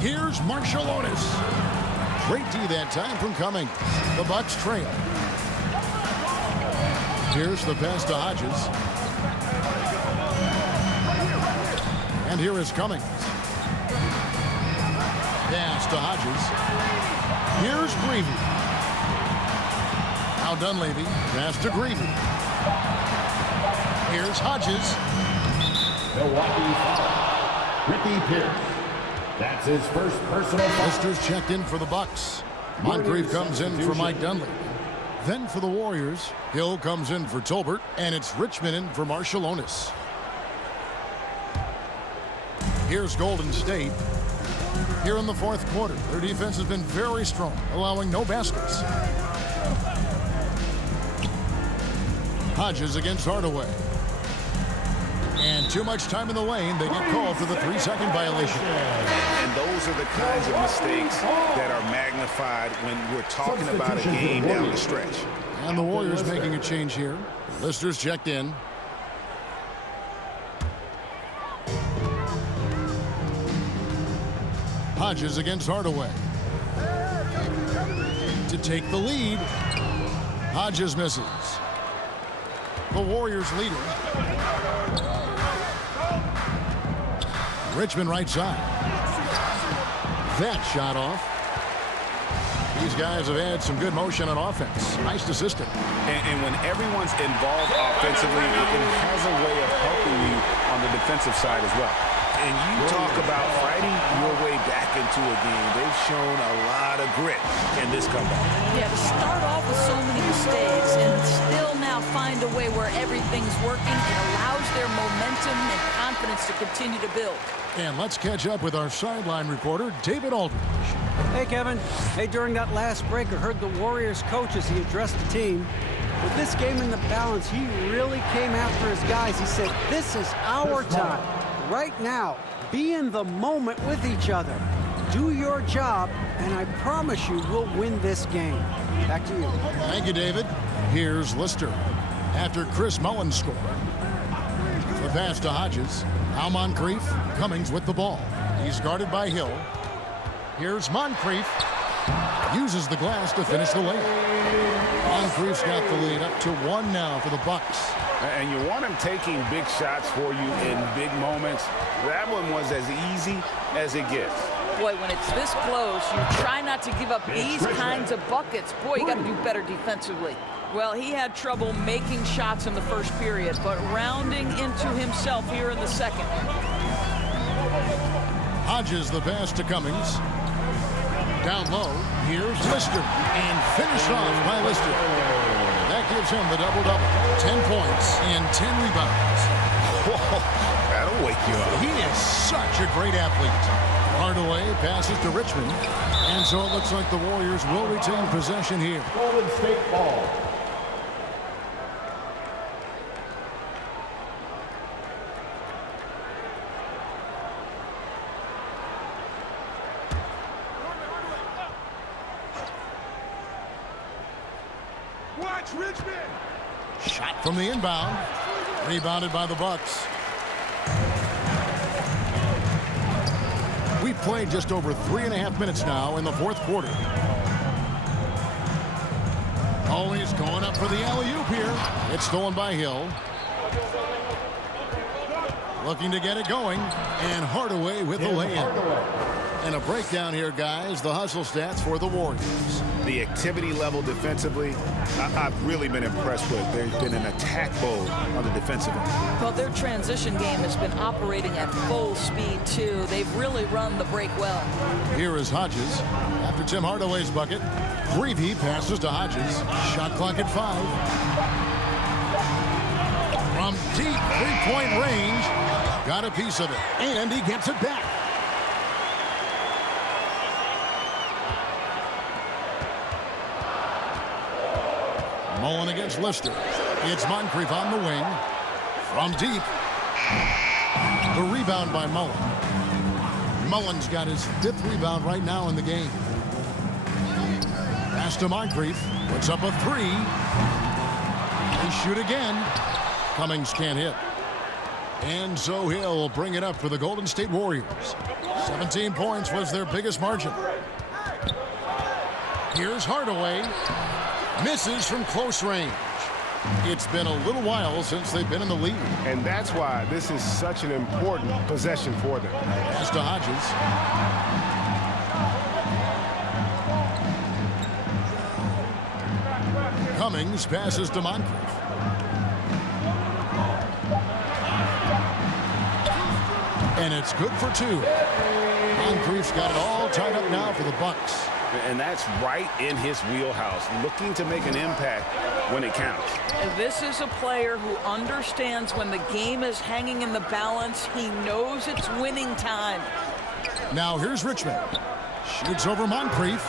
Here's Marciulionis. Great D that time from Cummings. The Bucks trail. Here's the pass to Hodges. And here is Cummings. Pass to Hodges. Here's Greavy. Now Dunleavy. Pass to Greavy. Here's Hodges. Milwaukee foul. Ricky Pierce. That's his first personal foul. Lister's checked in for the Bucks. Moncrief comes in for Mike Dunleavy. Then for the Warriors, Hill comes in for Tolbert, and it's Richmond in for Marciulionis. Here's Golden State. Here in the fourth quarter, their defense has been very strong, allowing no baskets. Hodges against Hardaway. And too much time in the lane. They get called for the 3-second violation. And those are the kinds of mistakes that are magnified when we're talking about a game down the stretch. And the Warriors making a change here. Lister's checked in. Hodges against Hardaway. To take the lead. Hodges misses. The Warriors leader. Richmond right side. That shot off. These guys have had some good motion on offense. Nice to system. And when everyone's involved offensively, it has a way of helping you on the defensive side as well. And you talk about fighting your way back into a game. They've shown a lot of grit in this comeback. Yeah, to start off with so many mistakes and still now find a way where everything's working, it allows their momentum and confidence to continue to build. And let's catch up with our sideline reporter, David Aldridge. Hey, Kevin. Hey, during that last break, I heard the Warriors coach as he addressed the team. With this game in the balance, he really came after his guys. He said, this is our time. Right now, be in the moment with each other. Do your job, and I promise you we'll win this game. Back to you. Thank you, David. Here's Lister. After Chris Mullin scored. The pass to Hodges. Now Moncrief. Cummings with the ball. He's guarded by Hill. Here's Moncrief. Uses the glass to finish the layup. Moncrief's got the lead up to 1 now for the Bucks. And you want him taking big shots for you in big moments. That one was as easy as it gets. Boy, when it's this close, you try not to give up these kinds of buckets. Boy, you got to do better defensively. Well, he had trouble making shots in the first period, but rounding into himself here in the second. Hodges the pass to Cummings. Down low, here's Lister, and finished off by Lister. That gives him the double-double. 10 points and 10 rebounds. Whoa, that'll wake you up. He is such a great athlete. Hardaway passes to Richmond, and so it looks like the Warriors will retain possession here. Golden State ball. Watch Richmond. Shot from the inbound. Rebounded by the Bucks. We played just over 3.5 minutes now in the fourth quarter. Oh, he's going up for the alley-oop here. It's stolen by Hill. Looking to get it going. And Hardaway with the lay-in. And a breakdown here, guys. The hustle stats for the Warriors. The activity level defensively, I've really been impressed with. There's been an attack mode on the defensive end. Well, their transition game has been operating at full speed, too. They've really run the break well. Here is Hodges. After Tim Hardaway's bucket, Greavy passes to Hodges. Shot clock at 5. From deep three-point range, got a piece of it, and he gets it back. Mullen against Lister. It's Moncrief on the wing. From deep. The rebound by Mullen. Mullen's got his 5th rebound right now in the game. Pass to Moncrief. Puts up a 3. They shoot again. Cummings can't hit. And so he'll bring it up for the Golden State Warriors. 17 points was their biggest margin. Here's Hardaway. Misses from close range. It's been a little while since they've been in the lead. And that's why this is such an important possession for them. Pass to Hodges. Cummings passes to Moncrief. And it's good for 2. Moncrief's got it all tied up now for the Bucks. And that's right in his wheelhouse, looking to make an impact when it counts. This is a player who understands when the game is hanging in the balance. He knows it's winning time. Now here's Richmond. Shoots over Moncrief.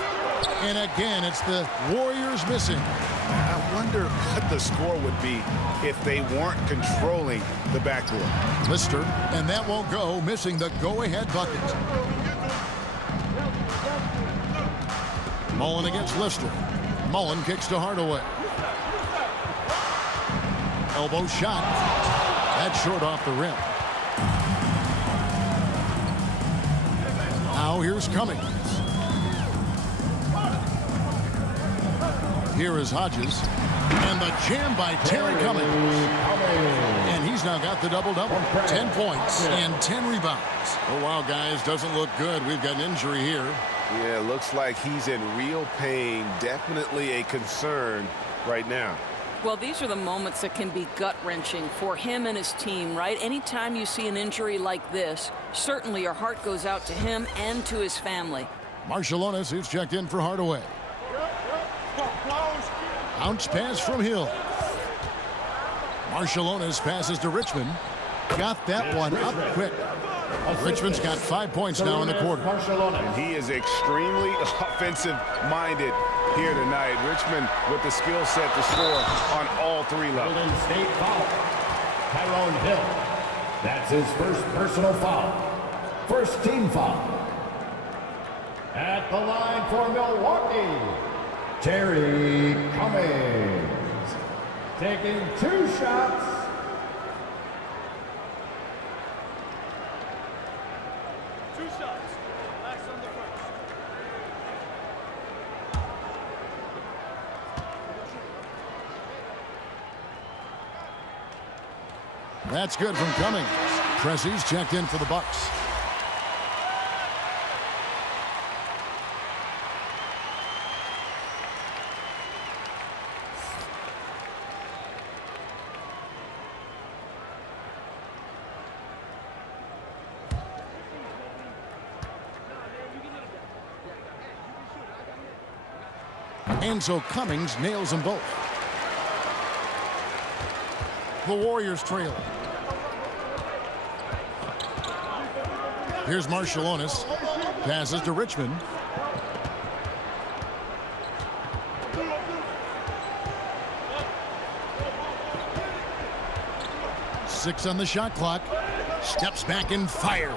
And again, it's the Warriors missing. I wonder what the score would be if they weren't controlling the backcourt. Lister, and that won't go, missing the go-ahead bucket. Mullen against Lister. Mullen kicks to Hardaway. Elbow shot. That's short off the rim. Now here's Cummings. Here is Hodges. And the jam by Terry Cummings. And he's now got the double-double. 10 points and 10 rebounds. Oh, wow, guys, doesn't look good. We've got an injury here. Yeah, looks like he's in real pain. Definitely a concern right now. Well, these are the moments that can be gut-wrenching for him and his team, right? Anytime you see an injury like this, certainly your heart goes out to him and to his family. Marciulionis, who's checked in for Hardaway. Bounce pass from Hill. Marciulionis passes to Richmond. Got that one up quick. Richmond's got 5 points now in the quarter. And he is extremely offensive-minded here tonight. Richmond with the skill set to score on all 3 levels. Golden State foul. Tyrone Hill. That's his first personal foul. First team foul. At the line for Milwaukee, Terry Cummings. Taking 2 shots. That's good from Cummings. Pressey's checked in for the Bucks. And so Cummings nails them both. The Warriors trail. Here's Marciulionis. Passes to Richmond. Six on the shot clock. Steps back and fires.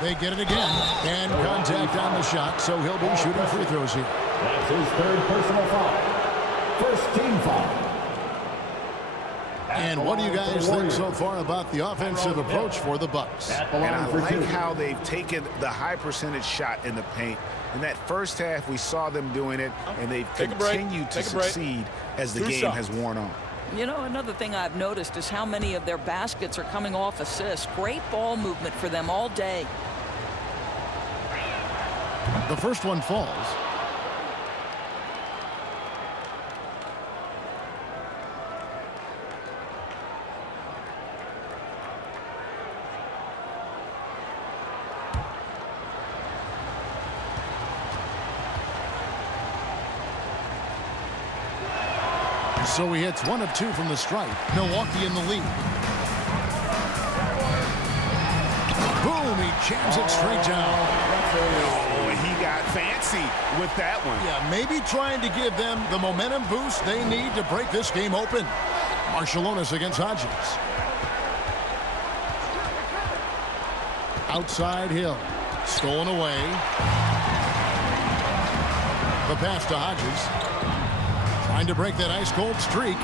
They get it again. And contact on the shot, so he'll be shooting free throws here. That's his 3rd personal foul. First team foul. And what do you guys think so far about the offensive approach for the Bucks? And I like how they've taken the high percentage shot in the paint. In that first half, we saw them doing it, and they've continued to succeed as the game has worn on. You know, another thing I've noticed is how many of their baskets are coming off assists. Great ball movement for them all day. The first one falls. So he hits 1 of 2 from the stripe. Milwaukee in the lead. Boom, he jams it straight down. Oh, he got fancy with that one. Yeah, maybe trying to give them the momentum boost they need to break this game open. Marciulionis against Hodges. Outside Hill. Stolen away. The pass to Hodges. Trying to break that ice-cold streak.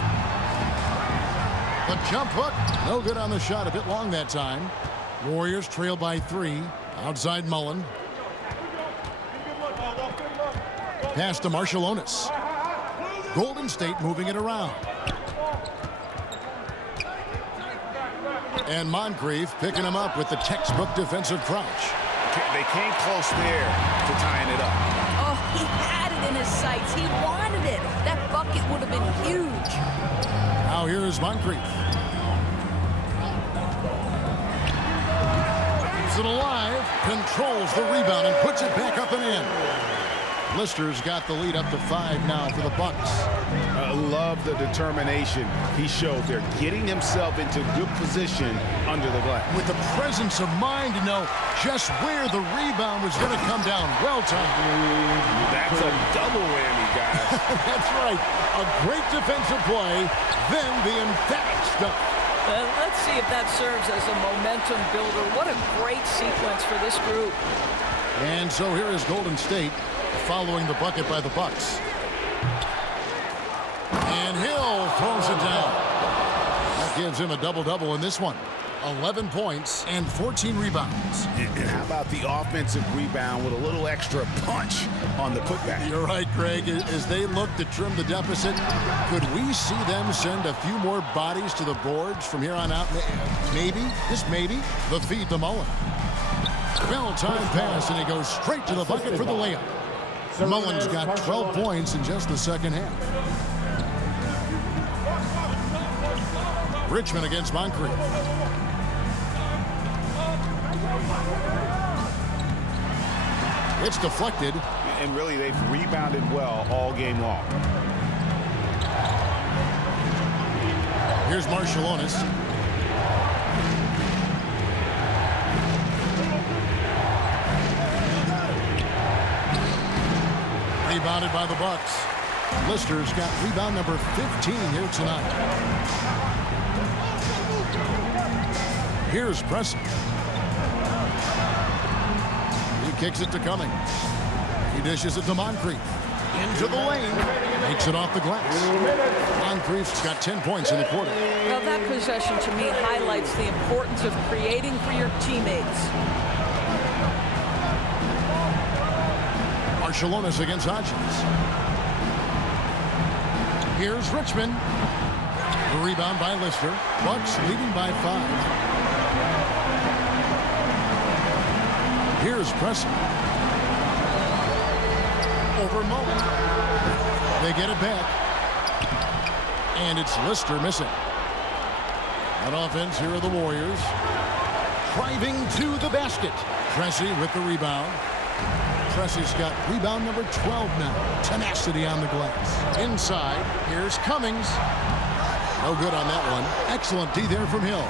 The jump hook. No good on the shot. A bit long that time. Warriors trail by 3. Outside Mullen. Pass to Marciulionis. Golden State moving it around. And Moncrief picking him up with the textbook defensive crouch. They came close there to tying it up. Oh, he had it in his sights. He wanted it. That bucket would have been huge. Now here is Moncrief. Keeps it alive. Controls the rebound and puts it back up and in. Lister's got the lead up to 5 now for the Bucks. I love the determination he showed there, getting himself into good position under the glass. With the presence of mind to know just where the rebound was going to come down. Well timed. That's a double whammy, guys. That's right. A great defensive play, then the emphatic stuff. Let's see if that serves as a momentum builder. What a great sequence for this group. And so here is Golden State following the bucket by the Bucks. And Hill throws it down. That gives him a double-double in this one. 11 points and 14 rebounds. And how about the offensive rebound with a little extra punch on the putback? You're right, Greg. As they look to trim the deficit, could we see them send a few more bodies to the boards from here on out? Maybe, just maybe, the feed to Mullen. Well-timed pass, and he goes straight to the bucket for the layup. Mullen's got 12 points in just the second half. Richmond against Moncrief. It's deflected. And really, they've rebounded well all game long. Here's Marciulionis. Rebounded by the Bucks. Lister's got rebound number 15 here tonight. Here's Preston. He kicks it to Cummings. He dishes it to Moncrief. Into the lane. Makes it off the glass. Moncrief's got 10 points in the quarter. Well, that possession to me highlights the importance of creating for your teammates. Marciulionis against Hodges. Here's Richmond. The rebound by Lister. Bucks leading by 5. Here's Preston. Over Mullen. They get it back. And it's Lister missing. On offense, here are the Warriors. Driving to the basket. Cressy with the rebound. Cressy's got rebound number 12 now. Tenacity on the glass. Inside, here's Cummings. No good on that one. Excellent D there from Hill.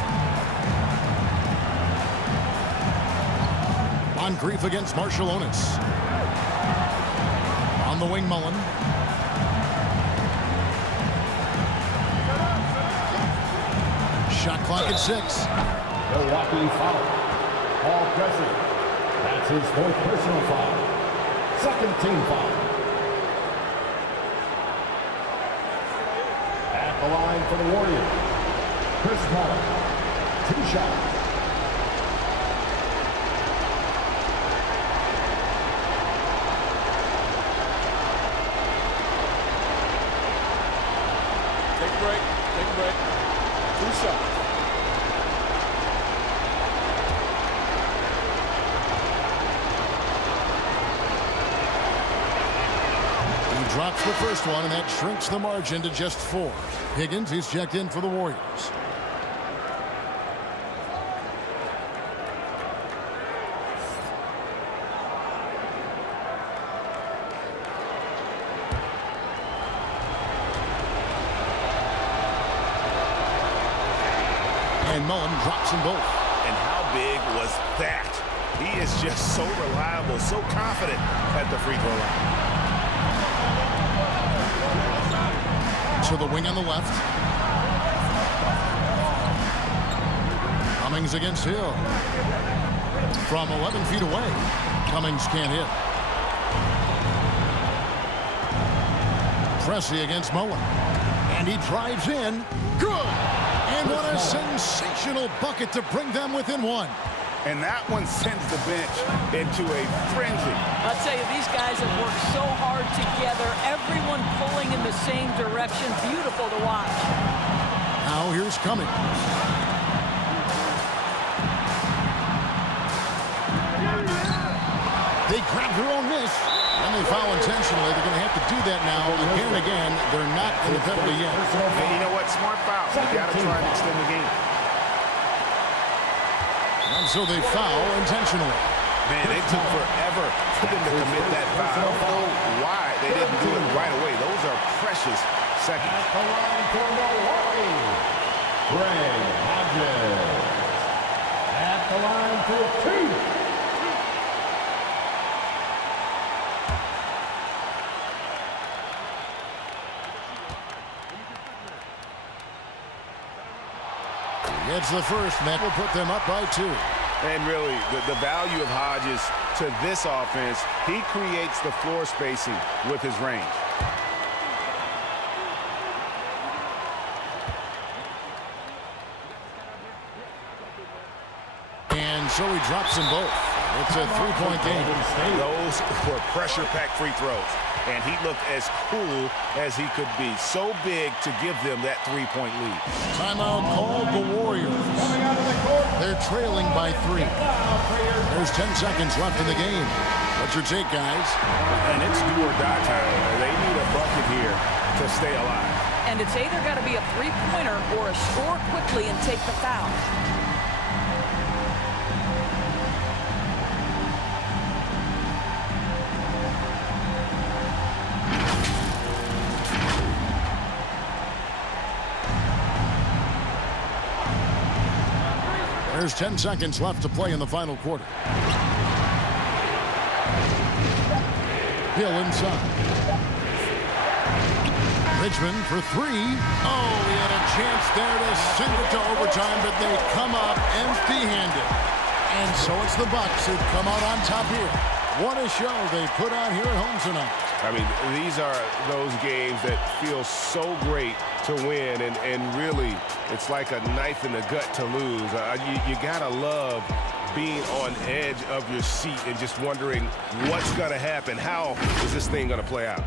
Moncrief against Marciulionis. On the wing, Mullen. Shot clock at 6. Milwaukee foul. Paul Cressy. That's his 4th personal foul. 2nd team foul. At the line for the Warriors, Chris Paul. 2 shots. Take a break. Take a break. 2 shots. Drops the first one, and that shrinks the margin to just 4. Higgins is checked in for the Warriors. And Mullen drops them both. And how big was that? He is just so reliable, so confident at the free throw line. To the wing on the left. Cummings against Hill. From 11 feet away, Cummings can't hit. Pressey against Mullen. And he drives in. Good! And what a sensational bucket to bring them within 1. And that one sends the bench into a frenzy. I'll tell you, these guys have worked so hard together. Everyone pulling in the same direction. Beautiful to watch. Now here's Cummings. They grab their own miss. And they foul intentionally. They're going to have to do that now again and again. They're not in the penalty yet. And you know what? Smart foul. You got to try and extend the game. And so they foul intentionally. Man, it took forever for them to commit that foul. I don't know why they didn't do it right away. Those are precious seconds. At the line for Milwaukee, Greg Hodges. At the line for 2. It's the first. That will put them up by 2. And really, the value of Hodges to this offense, he creates the floor spacing with his range. And so he drops them both. It's a 3-point game. Those were pressure-packed free throws. And he looked as cool as he could be. So big to give them that 3-point lead. Timeout called the Warriors. They're trailing by 3. There's 10 seconds left in the game. What's your take, guys? And it's do or die time. They need a bucket here to stay alive. And it's either got to be a three-pointer or a score quickly and take the foul. There's 10 seconds left to play in the final quarter. Hill inside. Richmond for 3. Oh, he had a chance there to send it to overtime, but they come up empty-handed. And so it's the Bucks who come out on top here. What a show they put on here at home tonight. I mean, these are those games that feel so great to win, and really, it's like a knife in the gut to lose. You gotta love being on edge of your seat and just wondering what's gonna happen. How is this thing gonna play out?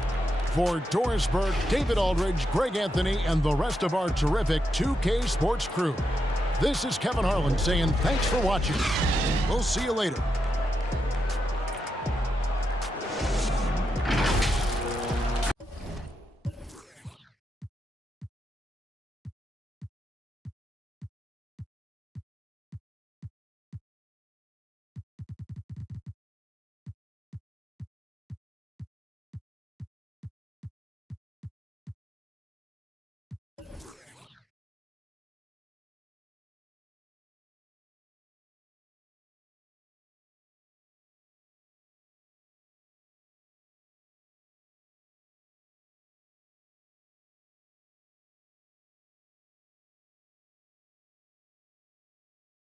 For Doris Burke, David Aldridge, Greg Anthony, and the rest of our terrific 2K Sports crew, this is Kevin Harlan saying thanks for watching. We'll see you later.